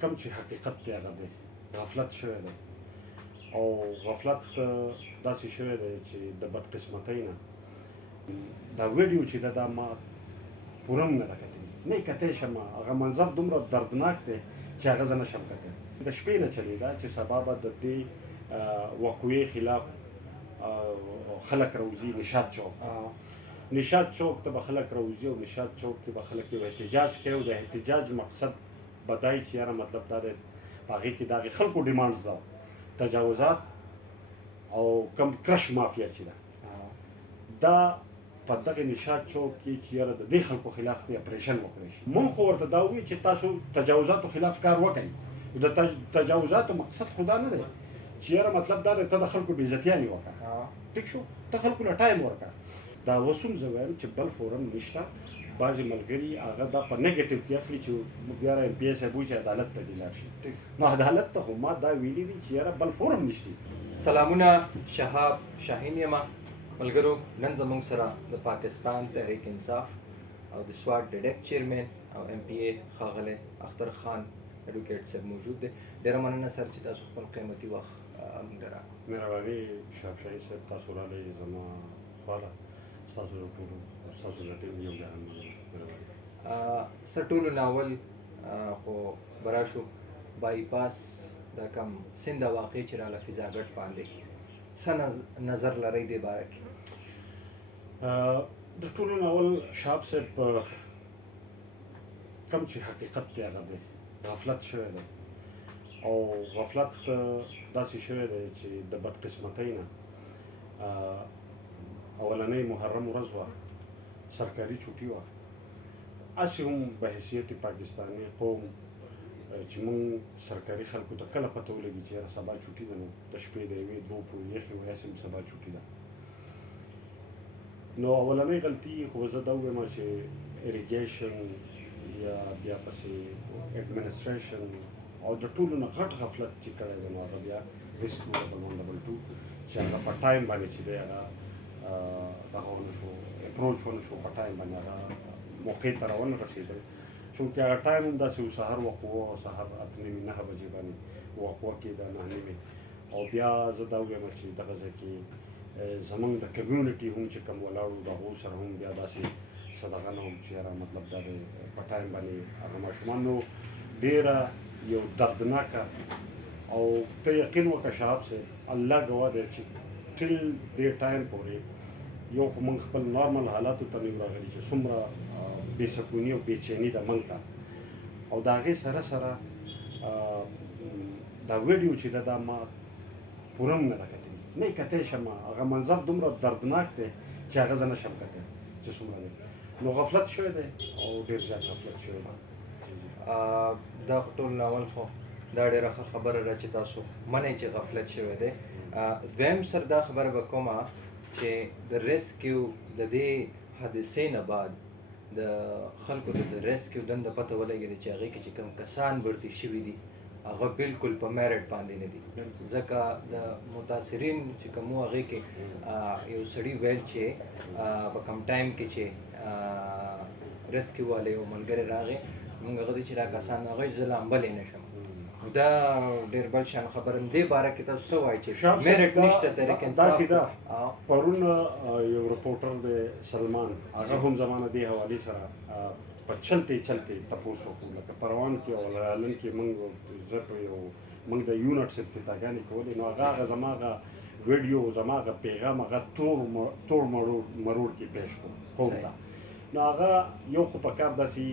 کم چې حقیقت دی هغه دی غفلت شوی دی او غفلت داسې شوی دی چې د بدقسمتۍ نه دا ویډیو چې دا ما پوره هم نه ده کتلي نه یې کتی شم هغه منظر دومره دردناک دی چې هغه زه نشم کتلی د شپې نه چلېده چې سبا به د دې وقوعې خلاف خلک راوځي نشاط چوک ته به خلک راوځي او نشاط چوک کې به خلک یو احتجاج کوي او د احتجاج مقصد بدای چې یاره مطلب دا دی په هغې کې د هغې خلکو ډیمانډز ده تجاوزات او کم کرش مافیا چې ده دا په دغه نشاط چوک کې چې یاره د دې خلکو خلاف دی اپریشن وکړی شي مونږ خو ورته دا ووایو چې تاسو تجاوزاتو خلاف کار وکړئ د تجاوزاتو مقصد خو دا نه دی چې یاره مطلب دا دی ته د خلکو بېعزتیانې وکړه ټیک شو ته خلکو له ټایم ورکړه دا اوس هم زه وایم چې بل فورم نشته بعضې ملګري هغه دا په نیګیټیو کې اخلي چې بیا ایم پی صاحب وایي چې عدالت ته دې لاړ شي نو عدالت ته خو ما دا ویلي دي چې یاره بل فورم نشته. سلامونه، شهاب شاهین یم ملګرو. نن زموږ سره د پاکستان تحریک انصاف او د سوات ډډک چیرمن او ایم پی ای ښاغلی اختر خان ایډوکیټ صاحب موجود دی. ډېره مننه سر چې تاسو خپل قیمتي وخت موږ ته راکړو. مهرباني شهاب شاهي صاحب، تاسو راغلی زما خواله ستاسو د ټولو ستاسو د ټیم یو ځای مهرباني. سر ټولو ناول خو برا شو بایپاس دا کم سنده واقع چې راله فضاګټ باندې څه نظر لرئ دې باره کې؟ د ټولو ناول شهاب صاحب کم چې حقیقت دی هغه دی غفلت شوی دی او غفلت داسې شوی دی چې د بدقسمتۍ نه اولنۍ محرم ورځ وه، سرکاري چوټي وه، هسې هم په حیثیت پاکستاني قوم چې مونږ سرکاري خلکو ته کله پته ولګي چې یاره سبا چوټي ده نو د شپې د یوې دوو پورې یخې وایي هسې هم سبا چوټي ده. نو اولنۍ غلطي خو زه دا ووایم چې اریګیشن یا بیا پسې اډمنسټریشن او د ټولو نه غټ غفلت چې کړی دی نو هغه بیا ریسک ډبل 2 چې هغه په ټایم باندې چې دی هغه دغه ونه شو اپروچ ونه شو په ټایم باندې هغه موقع ته راونه رسېدل چونکې هغه ټایم هم داسې و سهار وقوه او سهار 8:30 9 بجې باندې وقوه کېده 9:30 او بیا زه دا ووایم چې دغه ځای کې زمونږ د کمیونټي هم چې کوم ولاړو د هغو سره هم بیا داسې څه دغه نه وم چې یاره مطلب دا دی په ټایم باندې هغه ماشومان نو ډېره یو دردناکه او ته یقین وکړه شهاب صاحب الله ګواه دی چې ټل دې ټایم پورې یو خو موږ خپل نارمل حالاتو ته نه یو راغلي چې څومره بېسکوني او بېچیني ده موږ ته او د هغې سره سره دا ویډیو چې ده دا ما پوره هم نه ده کتلي نه یې کتی شم هغه منظر دومره دردناک دی چې هغه زه نشم کتی چې څومره دی نو غفلت شوی دی او ډېر زیات غفلت شوی دی. دا ټول ناول خو دا ډېره ښه خبره ده چې تاسو منئ چې غفلت شوی دی. دویم سر دا خبره به کومه چې د ریسکیو د دې حادثې نه بعد د خلکو ته د ریسکیو دنده پته ولګېده چې هغې کې چې کوم کسان بړتي شوي دي هغه بالکل په میرټ باندې نه دي ځکه د متاثرین چې کوم وو هغې کې یو سړي ویل چې په کم ټایم کې چې ریسکیو والی یو ملګری راغی موږ هغه دی چې دا کسان هغه زه لامبلی نه شم. دا ډېر بل شان خبره دې باره کې تاسو څه وایئ چې میرټ نشته تحریک انصاف؟ داسې ده پرون یو رپورټر دی سلمان هغه هم زمانه دې حوالې سره په چلتې تپوس وکړو لکه پروان کې او لالن کې زه په یو موږ د یونټس افتتاحګانې کولې نو هغه زما هغه ویډیو زما هغه پیغام هغه تور مرور کې پیش کړو قوم ته نو هغه یو خو په کار داسې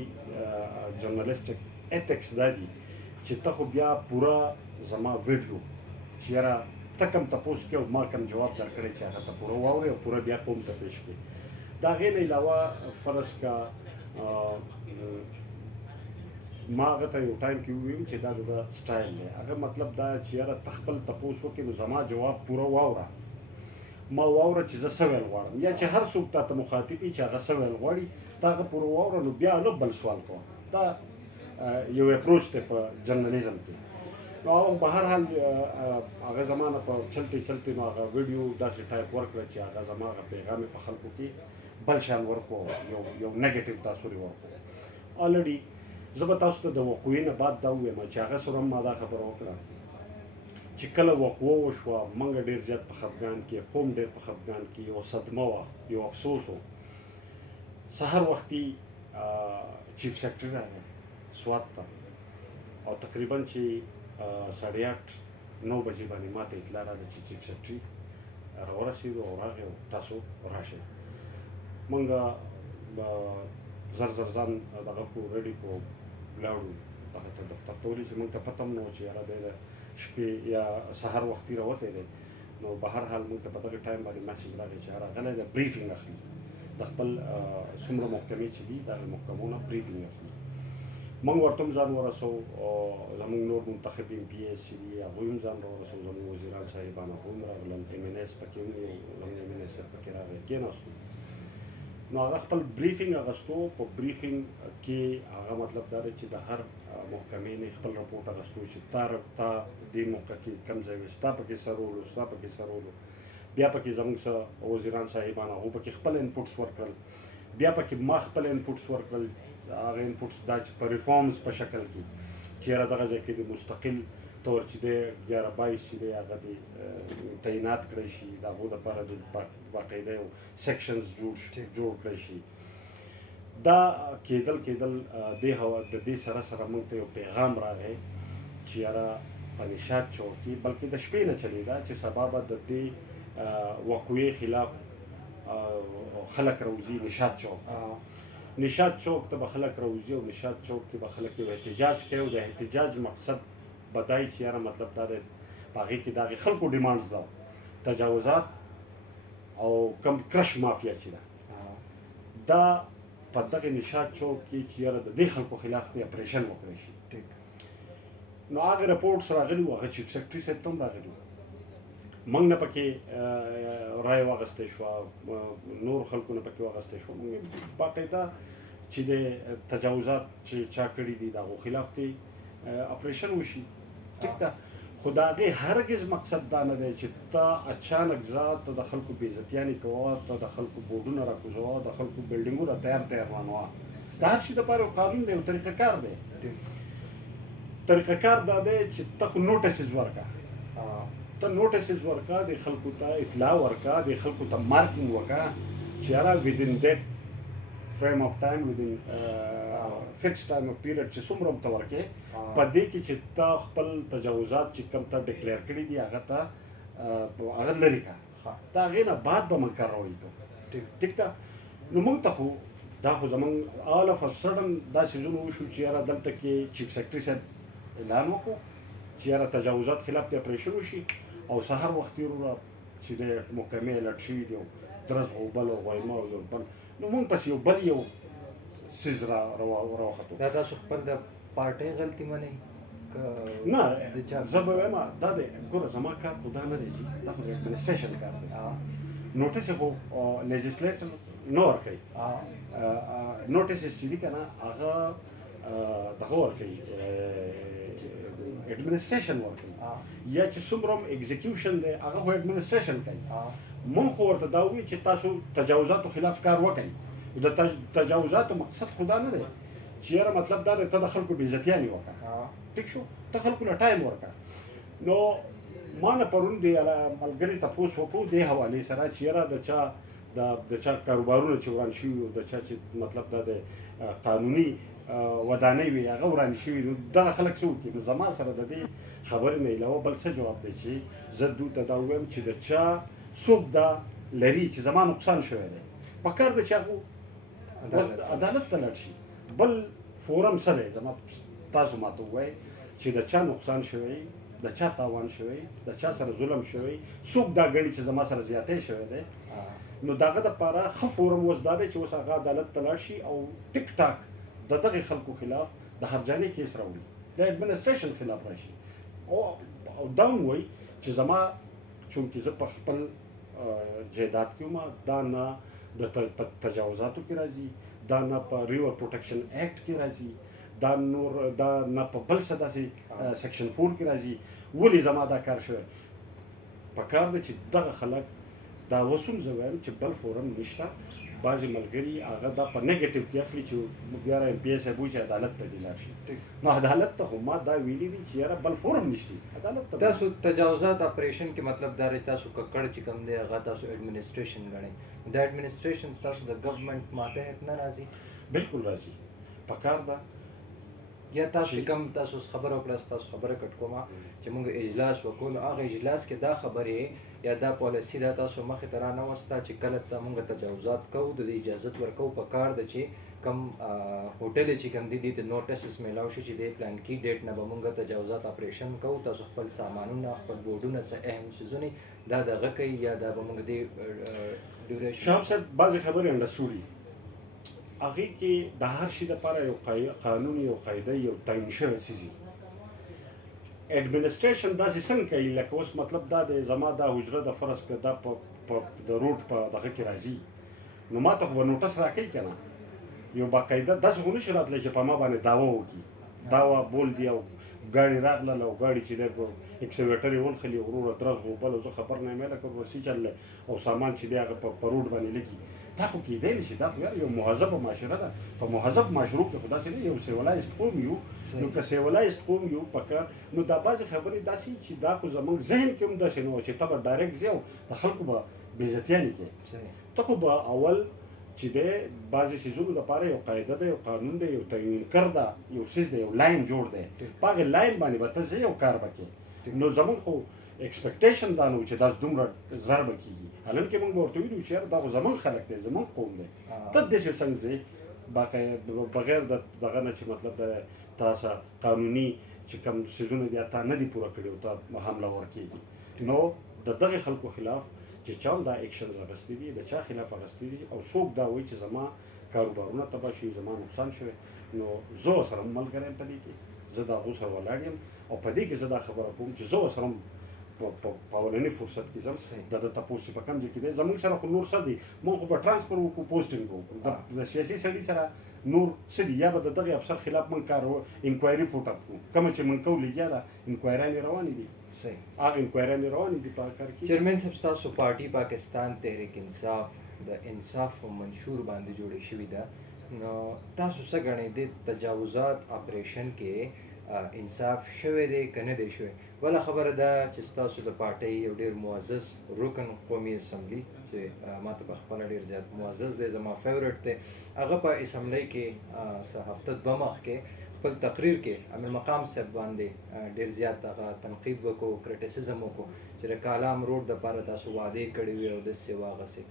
جرنالیسټک ایتکس دا دي چې ته خو بیا پوره زما ویډیو چې یاره ته کوم تپوس کې او ما کوم جواب درکړی چې هغه ته پوره واورې او پوره بیا قوم ته پیش کړي. د هغې نه علاوه فرض کا ما هغه ته یو ټایم کې وویم چې دا د سټایل دی هغه مطلب دا چې یاره ته خپل تپوس وکړې نو زما جواب پوره واوره ما واوره چې زه څه ویل غواړم یا چې هر څوک تا ته مخاطب وي چې هغه څه ویل غواړي تا هغه پوره واوره نو بیا نه بل سوال کوه. دا یو اپروچ دی په جرنالیزم کې نو به هر حال هغه زمانه په چلتې نو هغه ویډیو داسې ټایپ ورکړه چې هغه زما هغه پیغام یې په خلکو کې بل شان ورکړو یو نیګیټیو تاثر یې ورکړو. الریډي زه به تاسو ته د وقوعې نه بعد دا ووایم چې هغه سره هم ما دا خبره وکړه چې کله وقوعه وشوه موږ ډېر زیات په خفګان کې قوم ډېر په خفګان کې یو صدمه وه یو افسوس و سهار وختي چیف سیکرټري راغی سوات ته او تقریبا چې 8:30 9 بجې باندې ما ته اطلاع راغله چې چیف سیکرټري راورسېدو او راغی او تاسو راشئ موږ زر ځان دغه کړو ریډي کړو ولاړو دغه ته دفتر ته ولې چې موږ ته پته هم نه و چې یاره دی د شپې یا سهار وختي راوتی دی نو به هر حال موږ ته په دغه ټایم باندې میسج راغی چې راغلی دی بریفینګ اخلي د خپل څومره محکمې چې دي دغه محکمو نه بریفینګ اخلي موږ ورته هم ځان ورسو او زموږ نور منتخب ایم پی ایس چې دي هغوی هم ځان راورسو زموږ وزیران صاحبان هغوی هم راغلل ایم این ایس پکې هم زموږ ایم این ایس پکې راغی کېناستو نو هغه خپل بریفینګ اغستو په بریفینګ کې هغه مطلب دا دی چې د هر محکمې نه خپل رپورټ اغستو چې تا دې موقع کې کوم ځای وي ستا پکې څه رول و ستا پکې څه رول و بیا پکې زموږ څه وزیران صاحبان هغو پکې خپل انپوټس ورکړل بیا پکې ما خپل انپوټس ورکړل هغه انپوټس دا چې په ریفارمز په شکل کې چې یاره دغه ځای کې د مستقل طور چې دی 11-22 چې دی هغه د تعینات کړی شي د هغو دپاره د باقاعده یو سیکشنز جوړ کړی شي دا کېدل د دې سره موږ ته یو پیغام راغی چې یاره په نشاط چوک کې بلکې د شپې نه چلېده چې سبا به د دې وقوعې خلاف خلک راوځي نشاط چوک ته به خلک راوځي او نشاط چوک کې به خلک یو احتجاج کوي او د احتجاج مقصد بدای چې یاره مطلب دا دی په هغې کې د هغې خلکو ډیمانډز ده تجاوزات او کم کرش مافیا چې ده دا په دغه نشاط چوک کې چې یاره د دې خلکو خلاف دی اپریشن وکړی شي نو هغه رپورټس راغلي وو هغه چیف سیکرټري صاحب ته هم راغلي وو موږ نه پکې رایه واخیستی شوه نور خلکو نه پکې واخیستی شوه موږ باقاعده چې د تجاوزات چې چا کړي دي د هغو خلاف دی اپریشن وشي ټیک ده خو د هغې هرګز مقصد دا نه دی چې ته اچانک ځه ته د خلکو بېعزتیانې کوه ته د خلکو بورډونه راکوزوه د خلکو بلډینګونه تیار روانوه د هر شي دپاره یو قانون دی یو طریقه کار دی طریقه کار دا دی چې ته خو نوټسز ورکړه ته نوټسز ورکړه د خلکو ته اطلاع ورکړه د خلکو ته مارکینګ وکړه چې یاره ودین دیټ فریم اف ټایم ودین فکس ټایم اف پیریډ چې څومره هم ته ورکړې په دې کې چې ته خپل تجاوزات چې کوم ته ډکلیر کړي دي هغه ته هغه لرې کړه د هغې نه بعد به موږ کاروایي کوو ټیک ده نو موږ ته خو دا خو زموږ آل اف ا سډن دا څیزونه وشو چې یاره دلته کې چیف سیکرټري صاحب اعلان وکړو چې یاره تجاوزات خلاف د اپریشن وشي او سهار وختي وروره چې د محکمې الرټ شوي دي درز او بل او غویمه او یو بل نو موږ پسې یو بل یو څیز راوختو دا تاسو خپل د پارټۍ غلطي منئ نه زه به وایم دا دی ګوره زما کار خو دا نه دی چې دا خو د اډمنسټریشن کار دی نوټس یې خو لیجسلیټر نه ورکوي نوټسز چې دي که نه هغه دغه ورکوي اډمنسټریشن ورکوي یا چې څومره هم اګزیکیوشن دی هغه خو اډمنسټریشن کوي موږ خو ورته دا وایو چې تاسو تجاوزاتو خلاف کار وکړئ د تجاوزاتو مقصد خو دا نه دی چې یاره مطلب دا دی ته د خلکو بېعزتیانې وکړه ټیک شو ته خلکو له ټایم ورکړه نو ما نه پرون د ملګري تپوس وکړو دې حوالې سره چې یاره د چا کاروبارونه چې وران شوي او د چا چې مطلب دا د قانوني ودانۍ وي هغه ورانې شوي نو دغه خلک څه وکړي نو زما سره د دې خبرې نه علاوه بل څه جواب دی چې زه دوی ته دا ووایم چې د چا څوک دا لري چې زما نقصان شوی دی پکار ده چې هغه عدالت ته لاړ شي بل فورم څه دی زما تاسو ماته ووایئ چې د چا نقصان شوی د چا تاوان شوی د چا سره ظلم شوی څوک دا ګڼي چې زما سره زیاتی شوی دی نو د هغه دپاره ښه فورم اوس دا دی چې اوس هغه عدالت ته لاړ شي او ټیک ټاک د دغې خلکو خلاف د هرجانۍ کیس راوړي د اډمنسټریشن خلاف راشي او دا هم وایي چې زما چونکې زه په خپل جایداد کې وم دا نه د تجاوزاتو کې راځي دا نه په ریور پروټیکشن ایکټ کې راځي دا نه په بل څه داسې سیکشن 4 کې راځي ولې زما دا کار شوی پکار دی چې دغه خلک دا اوس هم زه وایم چې بل فورم نشته بعضې ملګري هغه دا په نیګیټیو کې اخلي چې بیا را پی ایس وایي چې عدالت ته دې لاړ شي. نو عدالت ته خو ما دا ویلي دي چې یاره بل فورم نشته عدالت ته. تاسو تجاوزات اپریشن کې مطلب دا تاسو ککړ چې کوم دی هغه تاسو ایڈمنسټریشن غواړئ دا ایڈمنسټریشن تاسو د گورنمنت ماتحت نه راځي؟ بالکل راځي پکار ده. یا تاسو کوم تاسو خبره وکړه تاسو خبره کټ کومه چې موږ اجلاس وکړو نو هغه اجلاس کې دا خبرې یا دا پالیسی دا تاسو مخې ته رانوسته چې کله ته موږ تجاوزات کوو د اجازت ورکوو پکار ده چې کم هوټل چې کوم دي ته نوټسز میلاو شي چې د پلان کې ډیټ نه به موږ تجاوزات اپریشن کوو تاسو خپل سامانونه خپل بورډونه څه اهم څیزونه دا دغه کوي یا دا به موږ د ډیوریشن شهاب صاحب بعضې خبرې انډسټوډي هغې کې د هر شي دپاره یو قانون یو قاعده یو تعین شوی څیز وي. ایډمنسټریشن داسې څنګه کوي لکه اوس مطلب دا دی زما دا حجره د فرض کړه دا په د روډ په دغه کې راځي نو ما ته خو به نوټس راکوي که نه یو باقاعده داسې خو نشي راتلی چې په ما باندې دعوه وکړي دعوه بول دی او ګاډي راغلل او ګاډي چې دی په اکسویټر یې ونښلي وروره درز غوبل او زه خبر نه یم لکه ورسي چللی او سامان چې دی هغه په روډ باندې لګي دا خو کېدی نه شي. دا خو یو مهذبه معاشره ده. په مهذب معاشرو کې خو داسې نه یو سیولایزډ قوم یو نو که سیولایزډ قوم یو پکار نو دا بعضې خبرې داسې چې دا خو زموږ ذهن کې هم داسې نه وه چې ته به ډایرکټ ځې او د خلکو به بېعزتیانې کوې ته خو به اول چې دی بعضې څیزونو دپاره یو قاعده ده یو قانون دی یو تعین کرده یو څیز دی یو لاین جوړ دی په هغې لاین باندې به ته ځې یو کار به کوې نو زموږ خو ایکسپیکټیشن دا نه و چې دا دومره زر به کېږي حالانکې موږ به ورته ویلي وو چې یاره دا خو زموږ خلک دی زموږ قوم دی ته داسې څنګه ځې بغیر د دغه نه چې مطلب د تاسو قانوني چې کوم څیزونه دي تا نه دي پوره کړي او ته حمله ورکېږي نو د دغې خلکو خلاف چې چا هم دا ایکشنز اخیستي دي د چا خلاف اخیستي دي او څوک دا وایي چې زما کاروبارونه تباه شي زما نقصان شوی نو زه ورسره هم ملګری یم په دې کې زه د هغو سره ولاړ یم او په دې کې زه دا خبره کوم چې زه ورسره هم په اولني فرصت کې ځم د ده تپوس چې په کوم ځای کې دی زموږ سره خو نور څه دي موږ خو به ټرانسفر وکړو پوسټینګ وکړو د سیاسي سړي سره نور څه دي یا به د دغې افسر خلاف موږ کار انکوایري فوټ اپ کړو کومه چې موږ کوو لګیا ده انکوایرانې روانې دي هغه انکوایرانې روانې دي په کار کې. چیرمین صاحب ستاسو پارټي پاکستان تحریک انصاف د انصاف په منشور باندې جوړې شوې ده نو تاسو څه ګڼئ د تجاوزات اپریشن کې انصاف شوی دی که نه دی شوی؟ بله خبره ده چې ستاسو د پارټۍ یو ډېر معزز رکن قومي اسمبلی چې ما ته په خپله ډېر زیات معزز دی زما فیورټ دی هغه په اسمبلی کې څه هفته دوه مخکې خپل تقریر کې امیر مقام صاحب باندې ډېر زیات هغه تنقید وکړو کرټیسزم وکړو چې د کالام روډ دپاره تاسو وعدې کړې وې او داسې واغسې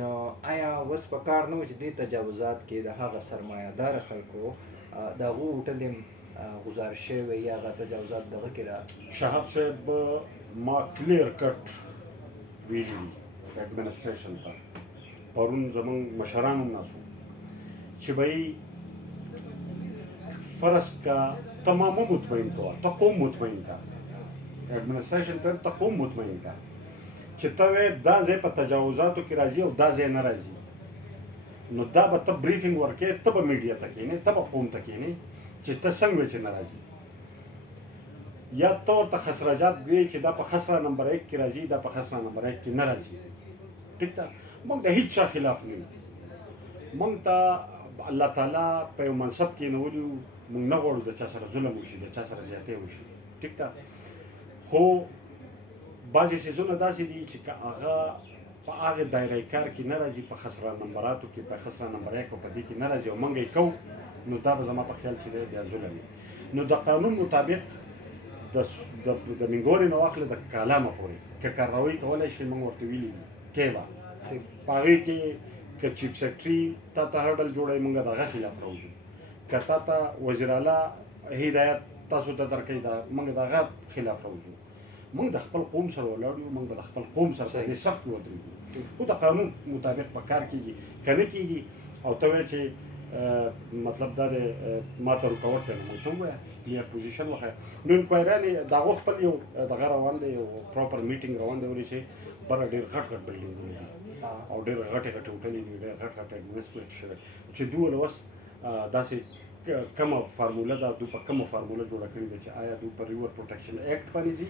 نو آیا اوس په کار نه و چې دې تجاوزات کې د هغه سرمایهداره خلکو د هغو هوټل گزارش شوی یا هغه تجاوزات دغه کې را شهاب صاحب ما کلیر کټ ویلي دي ایډمنسټریشن ته پرون زموږ مشران هم ناسو چې به فرض کا ته ما مه مطمئن کوه ته قوم مطمئن کا ایډمنسټریشن ته قوم مطمئن کا چې ته وایې دا ځای په تجاوزاتو کې راځي او دا ځای نه راځي نو دا به ته بریفینګ ورکې ته به میډیا ته کښېنې ته به قوم ته کښېنې چې ته څنګه چې نه راځي یا ته ورته خسرجات وایي چې دا په خسره نمبر 1 کې راځي دا په خسره نمبر 1 کې نه راځي ټیک ده موږ د هیڅ چا خلاف نه یو موږ ته الله تعالی په یو منصب کې نیولي موږ نه غواړو د چا سره ظلم وشي د چا سره زیاتی وشي ټیک ده خو بعضې څیزونه داسې دي چې که هغه په هغې دایره کار کې نه راځي په خسره نمبراتو کې په خسره نمبر 1 په دې کې نه راځي او موږ یې کوو نو دا به زما په خیال چې دی بیا ظلم وي نو د قانون مطابق د منګورې نه واخله د کالامه پورې که کارروایي کولی شي موږ ورته ویلي کې به په هغې کې که چیف سیکرټري تا ته هر ډل جوړوي موږ د هغه خلاف راوځو که تا ته وزیر اعلی هدایت تاسو ته درکوي موږ د هغه خلاف راوځو موږ د خپل قوم سره ولاړ یو موږ د خپل قوم سره په دې صف کې ودرېږو خو د قانون مطابق په کار کېږي که نه کېږي او ته وایې چې مطلب دا دی ما ته رکاوټ دی نو موږ ته ووایه کلیر پوزیشن وښیه نو انکوایرانې د هغو خپل یو دغه روان دی یو پراپر میټینګ روان دی ولې چې بره ډېر غټ غټ بلډینګونه دي او ډېر غټې غټې هوټلې دي ډېر غټ غټ ایډمنسټریټ شوی چې دوی ول اوس داسې کومه فارموله ده دوی په کومه فارموله جوړه کړې ده چې آیا دوی په ریور پروټیکشن ایکټ باندې ځي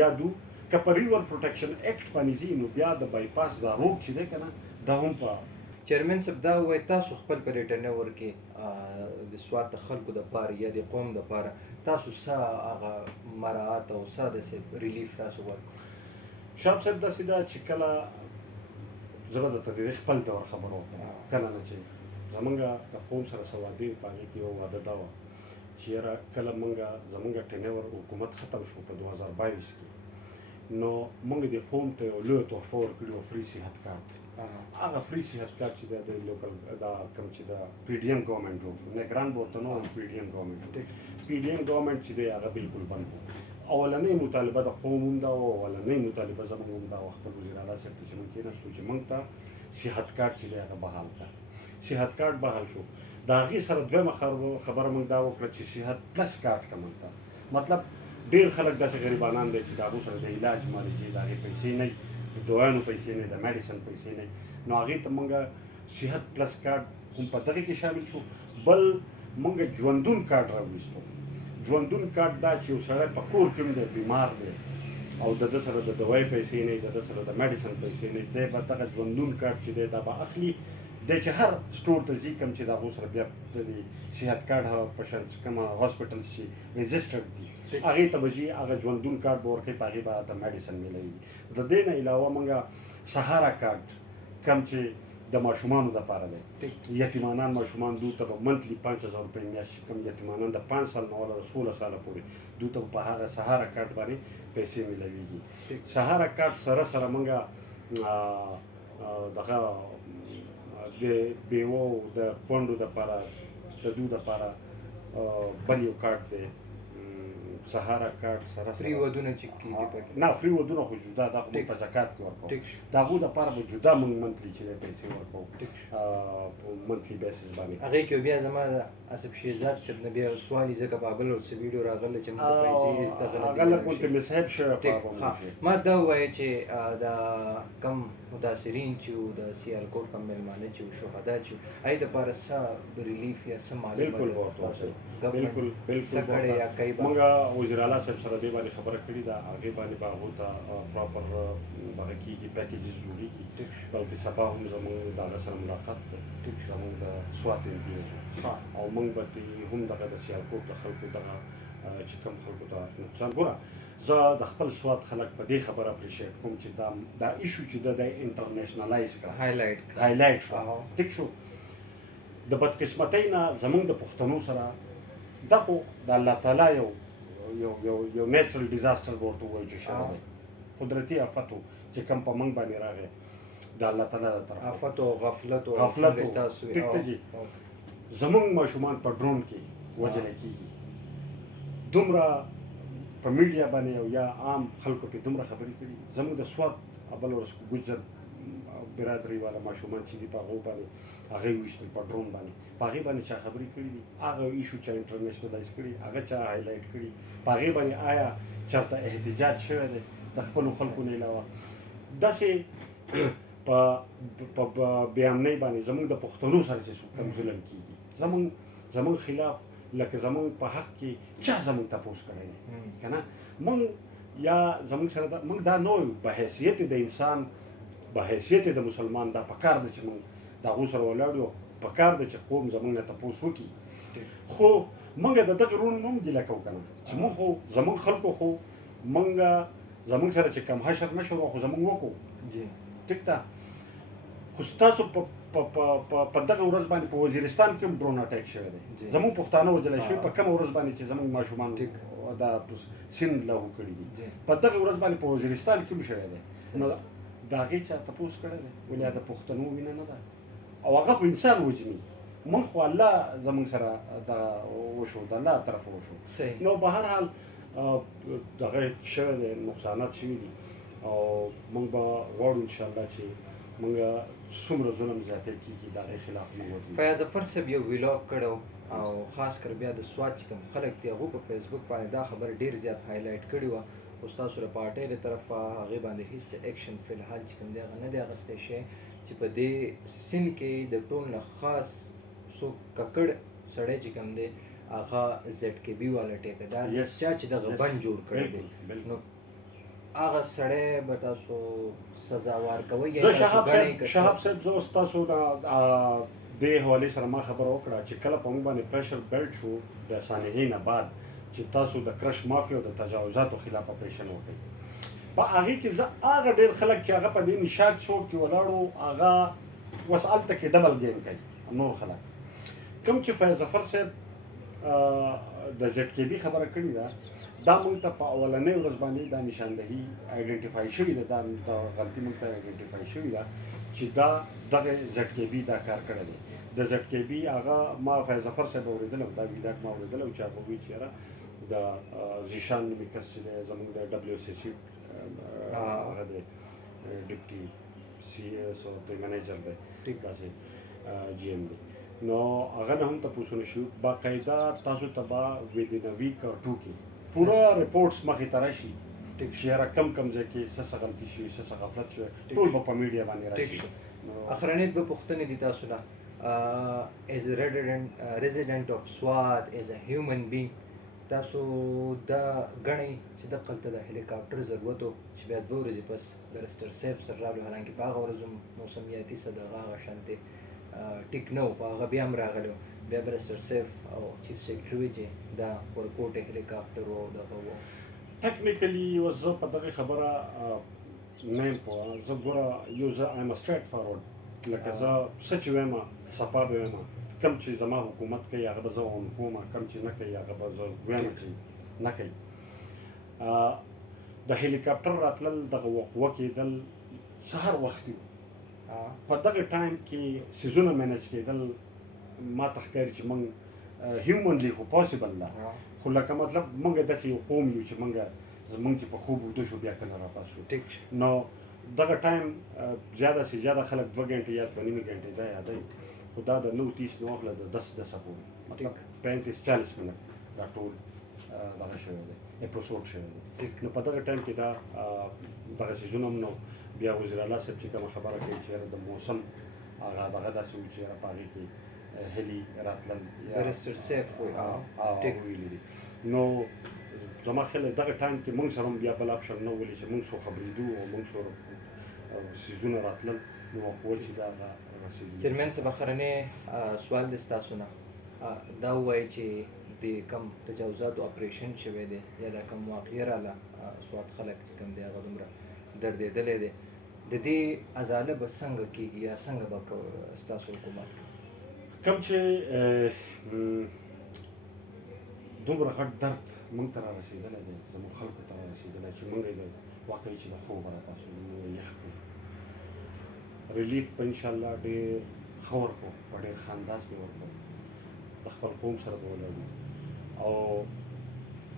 یا دوی که په ریور پروټیکشن ایکټ باندې ځي نو بیا د بایپاس دا روډ چې دی که نه دا هم په چیرمن صاحب دا وایي تاسو خپل په دې ټرنوور کې د سوات د خلکو دپاره یا د قوم دپاره تاسو څه هغه مراعات او څه داسې ریلیف تاسو ورکړو؟ شاب صاحب داسې ده چې کله زه به درته د خپل دور خبره وکړم. کله نه چې زمونږ د قوم سره څه وعدې وې، په هغې کې یو وعده دا وه چې یاره کله زمونږ ټرنوور حکومت ختم شو په 2022 کې، نو مونږ د قوم ته یو لویه تحفه ورکړې وه، فري صحت کارت. هغه فري صحت کارت چې د لوکل دا کوم چې د پی ډي ایم ګورنمنټ جوړ شو، نګران به ورته نه وایم، پی ډي ایم ګورنمنټ. پی ډي ایم ګورنمنټ چې دی هغه بالکل بند و. اولنۍ مطالبه د قوم هم دا وه، اولنۍ مطالبه زموږ هم دا وه، خپل وزیر اعلی صاحب ته چې موږ کېناستو چې موږ ته صحت کارت چې دی هغه بحال کړه. صحت کارت بحال شو. د هغې سره دویمه خبره موږ دا وکړه چې صحت پلس کارت که موږ ته، مطلب ډېر خلک داسې غریبانان دی چې د هغو سره د علاج معالجې د هغې پیسې نه وي، د دوايانو پیسې نه وي، د میډیسن پیسې نه وي، نو هغې ته موږ صحت پلس کارت هم په دغې کې شامل شو. بل موږ ژوندون کارت راویستو. ژوندون کارت دا چې یو سړی په کور کې هم دی بیمار دی او د ده سره د دوای پیسې نه وي، د ده سره د میډیسن پیسې نه وي، دی به دغه ژوندون کارت چې دی دا به اخلي. دی چې هر سټور ته ځي کوم چې د هغو سره بیا د صحت کارت هغه په شان چې کومه هاسپټلز چې رجسټرډ دي هغې ته به ځي، هغه ژوندون کارت به ورکوي، په هغې به د میډیسن میلوي. د دې نه علاوه موږ سهارا کارت کوم چې د ماشومانو دپاره دی، یتیمانان ماشومان دوی ته به منتلي 5000 روپۍ میاشت چې کوم یتیمانان د 5 سال نه والا د 16 ساله پورې دوی ته په هغه سهارا کارت باندې پیسې میلویږي. سهارا کارت سره سره موږ دغه د بیوو د کونډو دپاره د دوی دپاره بل یو کارت دی، سهارا کارت سره فري ودونه چې کېږي پکې نه، فري ودونه خو جدا، دا خو موږ په زکات کې ورکوو. د هغو دپاره به جدا موږ منتلي چې دی پیسې ورکوو په منتلي بیسس باندې. هغې کې بیا زما د اسف شهزاد صاحب نه بیا سوال یې ځکه په بل څه ویډیو راغله چې موږ ته پیسې ایسته هغه لږ ورته مصحف شوی. ما دا ووایه چې د کم متاثرین چې وو د سیالکوټ کم میلمانه چې وو شهدا چې وو هغې دپاره څه ریلیف یا څه معلومات تاسو بالکل موږ وزیر اعلی صاحب سره دې باندې خبره کړې ده، هغې باندې به هغو ته پراپر دغه کېږي، پیکیجز جوړېږي. بلکې سبا هم زموږ د هغه سره ملاقات ده، زموږ د سوات ایم پي او موږ به هم دغه د سیالکوټ د خلکو دغه چې کوم خلکو ته نقصان ګوره، زه د خپل سوات خلک په دې خبره اپریشیټ کوم چې دا ایشو چې ده دی انټرنیشنلایز کړه، هایلایټ شو. ټیک شو. د بدقسمتۍ نه زموږ د پښتنو سره دا خو د الله تعالی یو نیچرل ډیزاسټر به ورته ووایو چې شوی دی، قدرتي آفت و چې کوم په موږ باندې راغی د الله تعالی د طرفه، آفت او غفلت او ټیک ته جي. زموږ ماشومان په ډرون کې وژل کېږي. دومره په میډیا باندې او یا عام خلکو پې دومره خبرې کړي. زموږ د سوات بل ورځ ګجر برادري والا ماشومان چې دي په هغو باندې هغې ویشتل په ډرون باندې، په هغې باندې چا خبرې کړي دي، هغه ایشو چا انټرنیشنلایز کړي، هغه چا هایلایټ کړي، په هغې باندې آیا چېرته احتجاج شوی دی د خپلو خلکو نه علاوه. داسې په بې امنۍ باندې زموږ د پښتنو سره چې کوم ظلم کېږي، زموږ خلاف لکه زموږ په حق کې چا زموږ تپوس کړی دی که نه، موږ یا زموږ سره موږ دا نه وایو، په حیثیت د انسان، په حیثیت د مسلمان دا پکار ده چې موږ د هغو سره ولاړ یو، پکار ده چې قوم زموږ نه تپوس وکړي. خو موږ د دغې وروڼو هم ګیله کوو که نه چې موږ خو زموږ خلکو خو زموږ سره چې کم حشر نه شو خو زموږ وکړو. ټیک ده. خو ستاسو په دغه ورځ باندې په وزیرستان کې هم ډرون اټیک شوی دی، زموږ پښتانه وژلی شوي په کومه ورځ باندې چې زموږ ماشومان دا سیند لاهو کړي دي، په دغه ورځ باندې په وزیرستان کې هم شوی دی. نو د هغې چا تپوس کړی دی؟ ولې د پښتنو وینه نه ده؟ او هغه خو انسان وژني، موږ خو الله زموږ سره دغه وشو، د الله طرفه وشو. نو په هر حال دغه شوی دی، نقصانات شوي دي او موږ به غواړو انشاءالله چې موږ څومره ظلم زیاتی کېږي د هغې خلاف موږ ودرېږو. فیاض ظفر صاحب یو ویلاګ کړی او خاص کر بیا د سوات چې کوم خلک دي هغو په فیسبوک باندې دا خبره ډېر زیات هایلایټ کړې وه، خو ستاسو د پارټۍ له طرفه هغې باندې هېڅ ایکشن فی الحال چې کوم دی هغه نه دی اخیستی شوی چې په دې سیند کې د ټول نه خاص څوک ککړ سړی چې کوم دی هغه زیډ کې بي والا ټیکهدار چا چې دغه بند جوړ کړی دی، نو هغه سړی به تاسو سزا ورکوئ یا زه تاسو ګڼئ که شهاب صاحب زه اوس تاسو نه دې حوالې سره ما خبره وکړه چې کله په موږ باندې پریشر بیلډ شو د سانحې نه بعد چې تاسو د کرش مافیا او د تجاوزاتو خلاف اپریشن وکړئ په هغې کې زه هغه ډېر خلک چې هغه په دې نشاد چوک کې ولاړو هغه اوس هلته کې ډبل ګیم کوي نور خلک کوم چې فیض ظفر صاحب د زد کې بي خبره کړې ده دا موږ ته په اولنۍ ورځ باندې دا نشاندهي آیډنټیفای شوې ده دا غلطي موږ ته آیډنټیفای شوې ده چې دا دغه زد کې بي دا کار کړی دی د زد کې بي هغه ما فیض ظفر صاحب اورېدلی دا ویډاک ما اورېدلی چې هغه وایي چې یاره د زیشان نومي کس چې دی زموږ د ډبلیو سی سی هغه دی ډپټي سی ایس او د منیجر دی داسې جی ایم دی نو هغه نه هم تپوسونه شو باقاعده تاسو ته به ودین ا ویک اور ټو کې پورا رپورټس مخې ته راشي چې یاره کم کم ځای کې څه غلطي شوي څه غفلت شوی ټول به په میډیا باندې راشي اخرنۍ دوه پوښتنې دي تاسو نه as a resident of SWAT as a human being تاسو دا غنئ چې د قلته د هلیکاپټر ضرورت و چې بیا 2 ورځې پس برسټر سیف سره راغلو حالانکه په هغه ورځ موسمیاتي صدغه هغه شانتې ټیک نه و خو هغه بیا هم راغلی و بیا برسټر سیف او چیف سیکرټري وایي چې دا ورکوټ هلیکاپټر و دغه و ټیکنیکلی اوس زه په دغه خبره نه یم پوه زه ګوره یو زه ایم سټریټ فارورډ لکه زه څه چې وایم صفا به وایم کم چې زما حکومت کوي هغه به زه اون کوم کم چې نه کوي هغه به زه وایم چې نه کوي د هلیکاپټر راتلل دغه وقوه کېدل سهار وختي په دغه ټایم کې سیزونه مینج کېدل ما ته ښکاري چې موږ هیومنلی خو پاسبل ده خو لکه مطلب موږ داسې یو قوم یو چې زموږ چې په خوب ویده شو بیا کله راپاسو نو دغه ټایم زیاده سے زیاده خلک 2 غنټې یا 2 نیمې غنټې دا یادوي خو دا د 9:30 نه واخله د 10 پورې مطلب 35-40 منټ دا ټول دغه شوی دی اپیسوډ شوی دی نو په دغه ټایم کې دا دغه سیزونه هم نو بیا وزیر اعلی صاحب چې کومه خبره کوي چې د موسم هغه دغه داسې وي چې هغه په هغې کې هلي راتلل برسټر سیف وایي نو زما خیال دغه ټایم کې موږ سره هم بیا بل اپشن نه ولې چې موږ سو خبرېدو او موږ سره سیزونه راتلل نو وقوه چې دا هغه چیرمن صاحب اخرنۍ سوال دی ستاسو نه دا ووایي چې د کم تجاوزاتو اپریشن شوی دی یا دا کم واقعه راله سوات خلک چې کوم دی هغه دومره دردېدلی دی د دې ازاله به څنګه کېږي یا څنګه به ستاسو حکومت کوي کوم چې دومره غټ درد موږ ته رارسېدلی دی زموږ خلکو ته رارسېدلی چې موږ یې د واقعي چې د خوبه راپاسو موږ یې یخ کړو ریلیف په انشاءالله ډېر ښه ورکړو په ډېر ښه انداز به ورکړو د خپل قوم سره به ولاړو او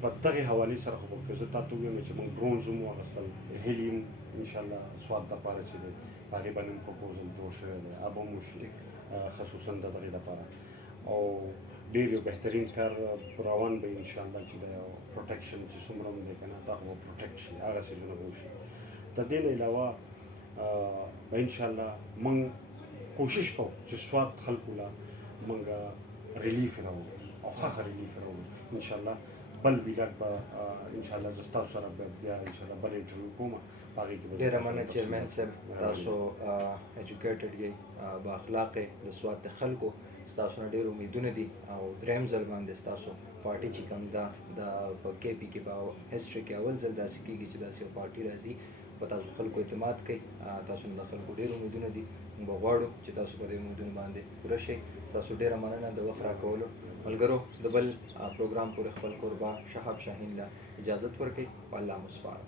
په دغې حوالې سره خو به زه تا ته ووایم چې موږ ډرونز هم واخیستل هیلي هم انشاءالله سوات دپاره چې دی په هغې باندې هم پروپوزل جوړ شوی دی اب هم وشي خصوصا د دغې دپاره او ډېر یو بهترین کار روان به انشاءالله چې دی او پروټیکشن چې څومره هم دی که نه دا خو به پروټیکټ شي هغه څیزونه به وشي د دې نه علاوه به انشاءالله موږ کوشش کوو چې سوات خلکو له موږ ریلیف راوړو او ښه ریلیف راوړو انشاءالله بل ویلاک به انشاءالله زه ستاسو سره بیا انشاءالله بل انټرویو کوم په هغې کې به ډېره مننه چیرمن صاحب تاسو ایجوکیټډ یې با اخلاقې د سوات د خلکو ستاسو نه ډېر امیدونه دي او دریم ځل باندې ستاسو پارټي چې کوم ده د په کې پي کې به هسټري کې اول ځل داسې کېږي چې داسې یو پارټي راځي په تاسو خلکو اعتماد کوي تاسو نه د خلکو ډېر امیدونه دي موږ به غواړو چې تاسو په دې امیدونو باندې پوره شئ ستاسو ډېره مننه د وخت راکولو ملګرو د بل پروګرام پورې خپل کوربه شهاب شاهین له اجازت ورکوي په الله مو سپارم